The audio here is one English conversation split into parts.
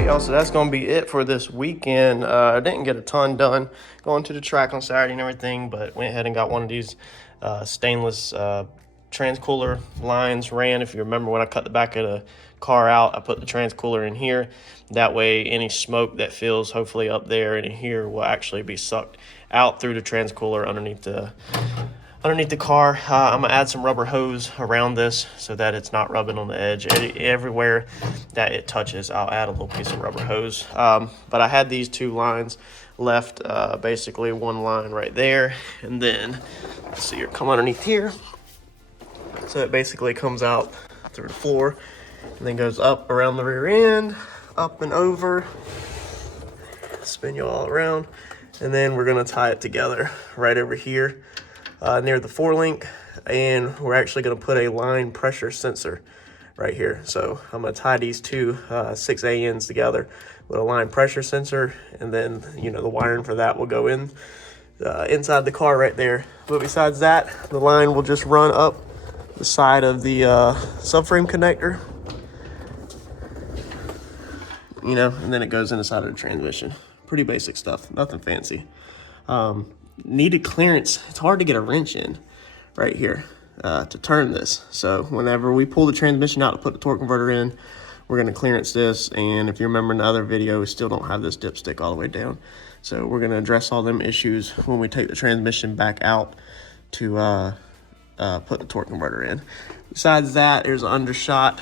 right, y'all, so that's gonna be it for this weekend. I didn't get a ton done going to the track on Saturday and everything, but went ahead and got one of these stainless transcooler lines ran. If you remember, when I cut the back of the car out, I put the transcooler in here. That way any smoke that fills hopefully up there and in here will actually be sucked out through the transcooler underneath the car. I'm gonna add some rubber hose around this so that it's not rubbing on the edge. Everywhere that it touches, I'll add a little piece of rubber hose. But I had these two lines left, basically one line right there, and then let's see here, come underneath here. So it basically comes out through the floor and then goes up around the rear end, up and over, spin you all around, and then we're gonna tie it together right over here near the forelink, and we're actually gonna put a line pressure sensor right here. So I'm gonna tie these two 6A ends together with a line pressure sensor, and then the wiring for that will go in inside the car right there. But besides that, the line will just run up the side of the subframe connector, and then it goes inside of the transmission. Pretty basic stuff, nothing fancy. Needed clearance. It's hard to get a wrench in right here to turn this. So whenever we pull the transmission out to put the torque converter in, we're going to clearance this. And if you remember in the other video, we still don't have this dipstick all the way down. So we're going to address all them issues when we take the transmission back out to put the torque converter in. Besides that, there's an undershot.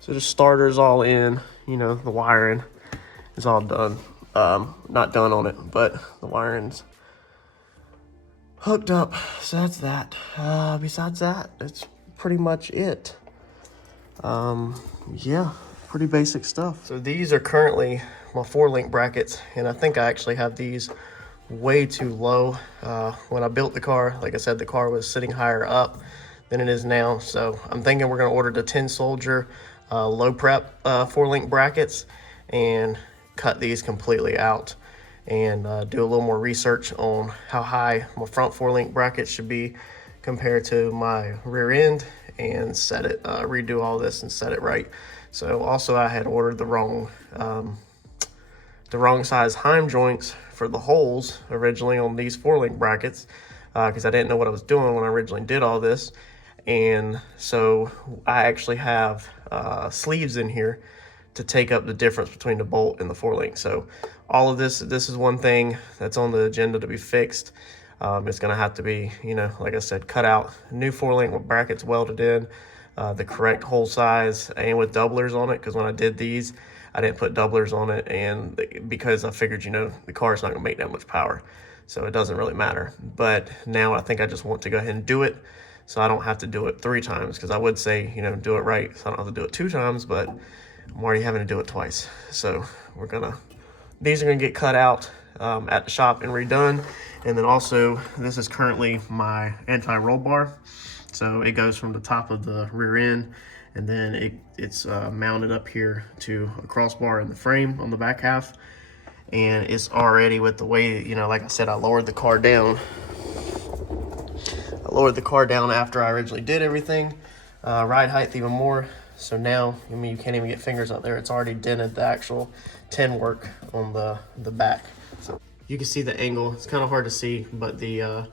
So the starter's all in, the wiring is all done. Not done on it, but the wiring's hooked up. So that's that. Besides that, that's pretty much it. Yeah, pretty basic stuff. So these are currently my 4-link brackets, and I think I actually have these way too low. When I built the car, like I said, the car was sitting higher up than it is now. So I'm thinking we're gonna order the Tin Soldier low prep 4-link brackets and cut these completely out, and do a little more research on how high my front 4-link bracket should be compared to my rear end, and set it, redo all this and set it right. So also I had ordered the wrong size Heim joints for the holes originally on these 4-link brackets, because I didn't know what I was doing when I originally did all this. And so I actually have sleeves in here to take up the difference between the bolt and the 4-link. So all of this is one thing that's on the agenda to be fixed. It's gonna have to be, like I said, cut out new 4-link with brackets welded in, the correct hole size, and with doublers on it, because when I did these, I didn't put doublers on it, and because I figured, the car is not gonna make that much power, so it doesn't really matter. But now I think I just want to go ahead and do it, so I don't have to do it 3 times, because I would say, do it right, so I don't have to do it 2 times, but I'm already having to do it twice. So these are gonna get cut out at the shop and redone. And then also, this is currently my anti-roll bar. So it goes from the top of the rear end, and then it's mounted up here to a crossbar in the frame on the back half. And it's already, with the way, like I said, I lowered the car down. After I originally did everything, ride height even more. So now, you can't even get fingers up there. It's already dented the actual tin work on the back. So you can see the angle. It's kind of hard to see, but the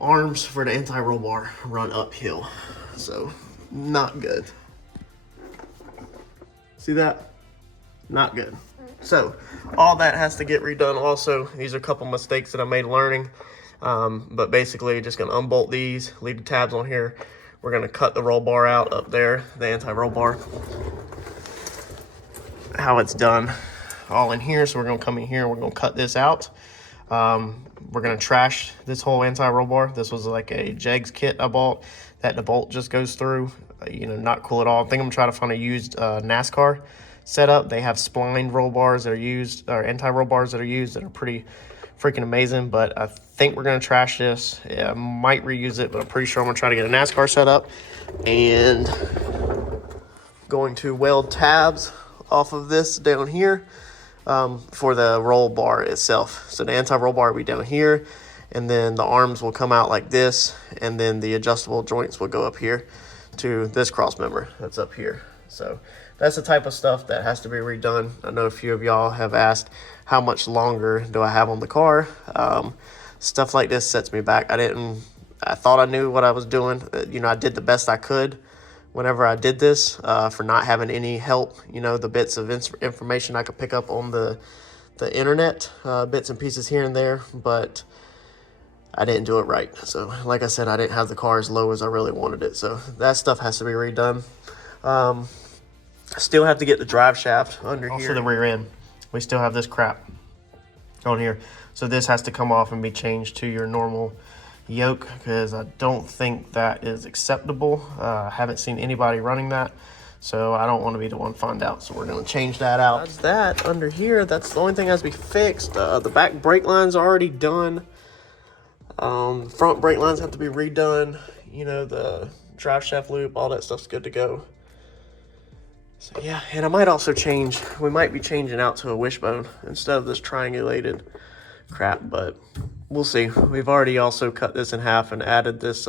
arms for the anti-roll bar run uphill. So not good. See that? Not good. So all that has to get redone also. These are a couple mistakes that I made learning. But basically, just gonna unbolt these, leave the tabs on here. We're gonna cut the roll bar out up there, the anti-roll bar. How it's done, all in here. So we're gonna come in here, we're gonna cut this out. We're gonna trash this whole anti-roll bar. This was like a Jegs kit I bought that the bolt just goes through. Not cool at all. I think I'm trying to find a used NASCAR setup. They have splined roll bars that are used, or anti-roll bars that are used, that are pretty freaking amazing. But I think we're gonna trash this. Yeah, I might reuse it, but I'm pretty sure I'm gonna try to get a NASCAR setup, and going to weld tabs off of this down here for the roll bar itself. So the anti-roll bar will be down here, and then the arms will come out like this, and then the adjustable joints will go up here to this cross member that's up here. So that's the type of stuff that has to be redone. I know a few of y'all have asked how much longer do I have on the car. Stuff like this sets me back. I thought I knew what I was doing. I did the best I could whenever I did this, for not having any help. The bits of information I could pick up on the internet, bits and pieces here and there, but I didn't do it right. So like I said, I didn't have the car as low as I really wanted it. So that stuff has to be redone. Still have to get the drive shaft under here. Also the rear end. We still have this crap on here. So this has to come off and be changed to your normal yoke, because I don't think that is acceptable. I haven't seen anybody running that, so I don't want to be the one to find out. So we're going to change that out. That's that under here. That's the only thing that has to be fixed. The back brake line's already done. Front brake lines have to be redone. The drive shaft loop, all that stuff's good to go. So yeah, and I might also we might be changing out to a wishbone instead of this triangulated crap, but we'll see. We've already also cut this in half and added this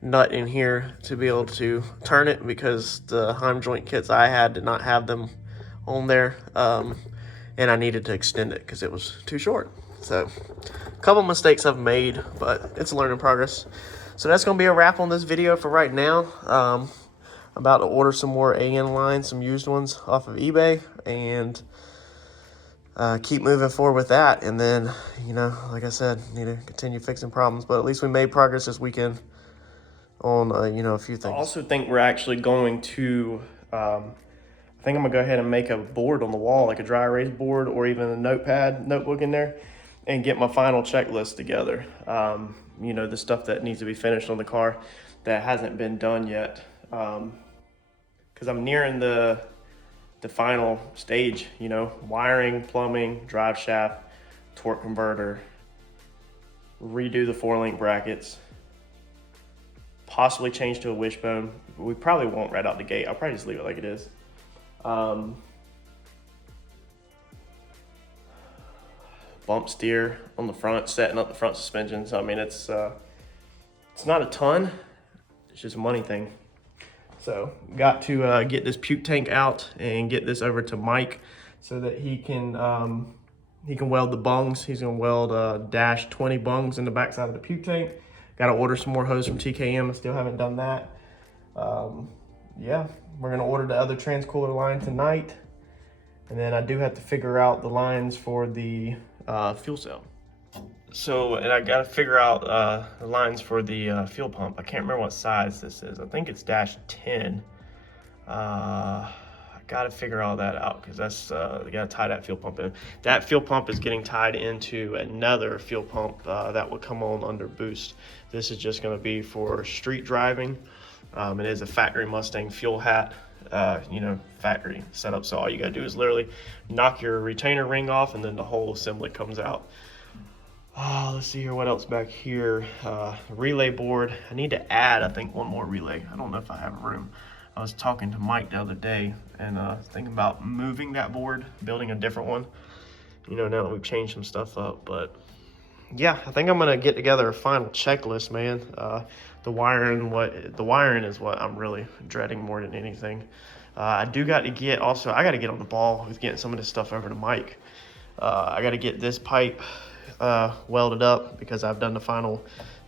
nut in here to be able to turn it, because the Heim joint kits I had did not have them on there, and I needed to extend it because it was too short. So a couple mistakes I've made, but it's a learning progress. So that's going to be a wrap on this video for right now. I'm about to order some more AN lines, some used ones off of eBay, and keep moving forward with that. And then, like I said, need to continue fixing problems, but at least we made progress this weekend on, a few things. I also think we're actually going to, I think I'm gonna go ahead and make a board on the wall, like a dry erase board, or even a notebook in there, and get my final checklist together. The stuff that needs to be finished on the car that hasn't been done yet. Because I'm nearing the final stage, wiring, plumbing, drive shaft, torque converter, redo the 4-link brackets, possibly change to a wishbone. We probably won't right out the gate. I'll probably just leave it like it is. Bump steer on the front, setting up the front suspension. So I mean, it's not a ton, it's just a money thing. So got to get this puke tank out and get this over to Mike so that he can weld the bungs. He's gonna weld dash 20 bungs in the backside of the puke tank. Got to order some more hose from TKM. I still haven't done that. Yeah, we're gonna order the other transcooler line tonight, and then I do have to figure out the lines for the fuel cell. So, and I gotta figure out the lines for the fuel pump. I can't remember what size this is. I think it's dash 10. I gotta figure all that out, because that's, you gotta tie that fuel pump in. That fuel pump is getting tied into another fuel pump that will come on under boost. This is just gonna be for street driving. It is a factory Mustang fuel hat, factory setup. So all you gotta do is literally knock your retainer ring off, and then the whole assembly comes out. Let's see here, what else back here. Relay board. I need to add, I think, one more relay. I don't know if I have room. I was talking to Mike the other day, and thinking about moving that board, building a different one, now that we've changed some stuff up. But yeah, I think I'm gonna get together a final checklist, man. The wiring is what I'm really dreading more than anything. I got to get on the ball with getting some of this stuff over to Mike. I got to get this pipe welded up, because I've done the final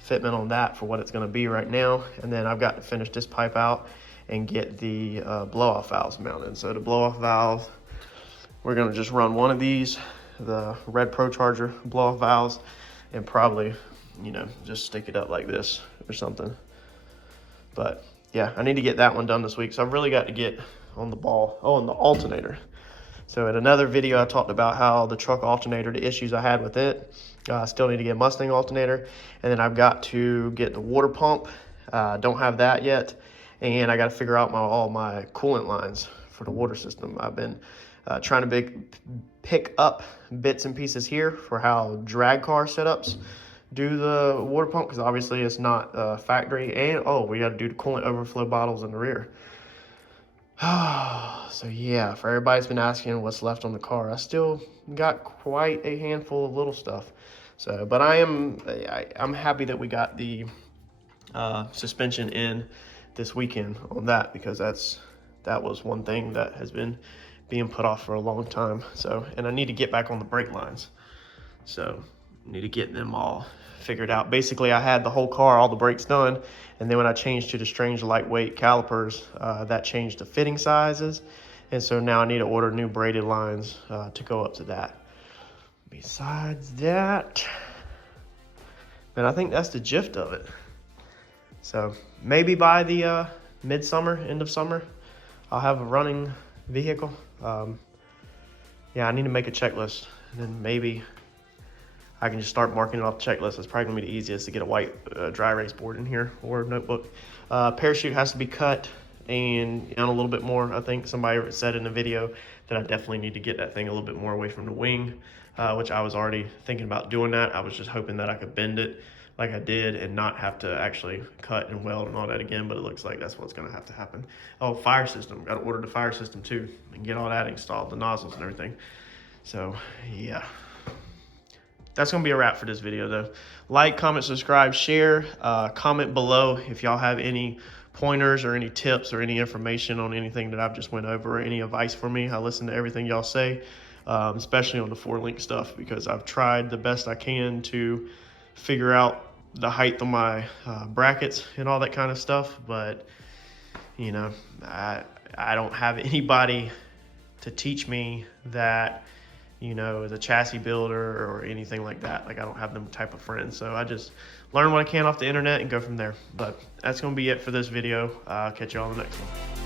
fitment on that for what it's going to be right now, and then I've got to finish this pipe out and get the blow-off valves mounted. So the blow-off valve, we're going to just run one of these, the red Procharged blow-off valves, and probably just stick it up like this or something. But yeah, I need to get that one done this week, so I've really got to get on the ball. Oh, and the alternator. So in another video, I talked about how the truck alternator, the issues I had with it. I still need to get a Mustang alternator. And then I've got to get the water pump. Don't have that yet. And I got to figure out all my coolant lines for the water system. I've been trying to pick up bits and pieces here for how drag car setups do the water pump, because obviously it's not factory. And we got to do the coolant overflow bottles in the rear. So yeah, for everybody's been asking what's left on the car, I still got quite a handful of little stuff. So, but I'm happy that we got the suspension in this weekend on that, because that's that was one thing that has been being put off for a long time. So, and I need to get back on the brake lines. So I need to get them all figured out. Basically, I had the whole car, all the brakes done, and then when I changed to the strange lightweight calipers, that changed the fitting sizes, and so now I need to order new braided lines to go up to that. Besides that, and I think that's the gist of it. So maybe by the midsummer, end of summer, I'll have a running vehicle. Yeah, I need to make a checklist, and then maybe I can just start marking it off the checklist. It's probably gonna be the easiest to get a white dry erase board in here or notebook. Parachute has to be cut and down a little bit more. I think somebody said in the video that I definitely need to get that thing a little bit more away from the wing, which I was already thinking about doing that. I was just hoping that I could bend it like I did and not have to actually cut and weld and all that again, but it looks like that's what's gonna have to happen. Oh, fire system, gotta order the fire system too and get all that installed, the nozzles and everything. So yeah, that's gonna be a wrap for this video though. Like, comment, subscribe, share, comment below if y'all have any pointers or any tips or any information on anything that I've just went over or any advice for me. I listen to everything y'all say, especially on the 4-link stuff, because I've tried the best I can to figure out the height of my brackets and all that kind of stuff, but you know, I don't have anybody to teach me that, you know, as a chassis builder or anything like that. Like, I don't have them type of friends, so I just learn what I can off the internet and go from there. But that's gonna be it for this video. I'll catch you all in the next one.